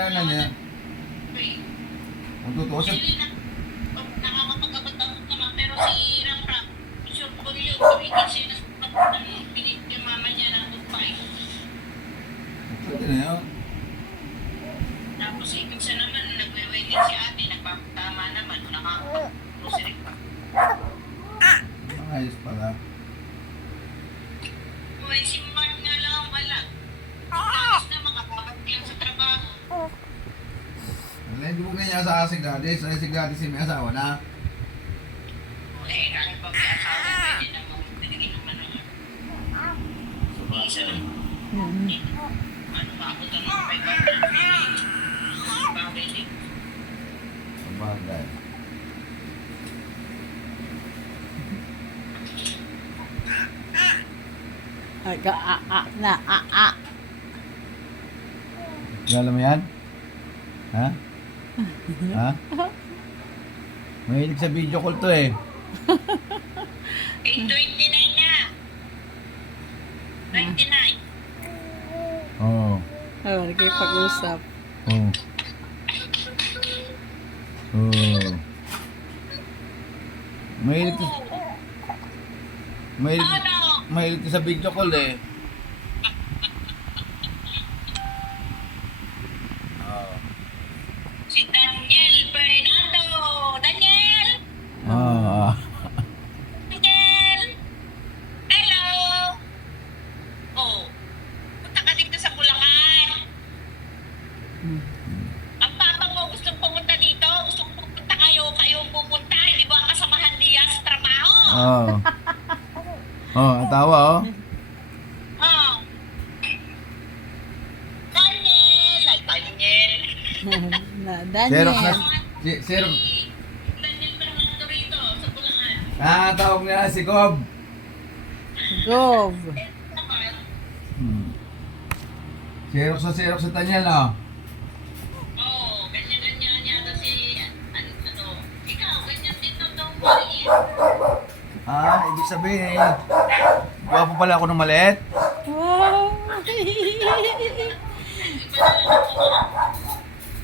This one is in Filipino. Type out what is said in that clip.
Kaya na niya. Kung tutusin. Nakakapag-abot-abot naman, pero si Ram, sure ko yun, tumigil siya na pilit yung mama niya ng tupay. Pwede na yun. Tapos ibig siya naman, nagwe-wedding si ate, nagpapatama naman, nakakapag-grocery pa. Ayos pala. Well, si Mark nga lang ang wala. Ayos na, makakapag lang sa trabaho. Wala, hindi mo ganyan sa si Gladys. Ay, si Gladys may asawa na. Eh, kahit pa may asawa, pwede naman, pinagin naman naman. Isa lang. Ano, maabot ang mga 500. Bagay din. Sabagay. Na. Alam mo yan? Ha? Ha? Mahilig sa video call to eh. 8:29 na. 99. Oo. Oh, nagkipag-usap. Oo. Oo. Mahilig to, mahilig, Ano? mahilig to sa video call eh. Oo. Si Daniel Fernando. Daniel! Oo. Daniel! Hello! Oh, punta ka dito sa Bulacan. Ang papa mo gustong pumunta dito. Gustong pupunta kayo pupunta. Hindi ba ang kasamahan niya sa trabaho? Oo. Oh, ang tawa oh. Oh. Daniel! Ay, Daniel! Xerox na. Daniel. Xerox. Daniel Fernando rito sa Bulacan. Tawag nila si Cobb. Gov. Naman. Xerox sa Daniel oh. Oo, ganyan-ganyan yata si, ano, ikaw, ganyan din daw maliit. Ibig sabihin eh. Gwapo pala ako ng maliit. Wow. Iba na lang ako.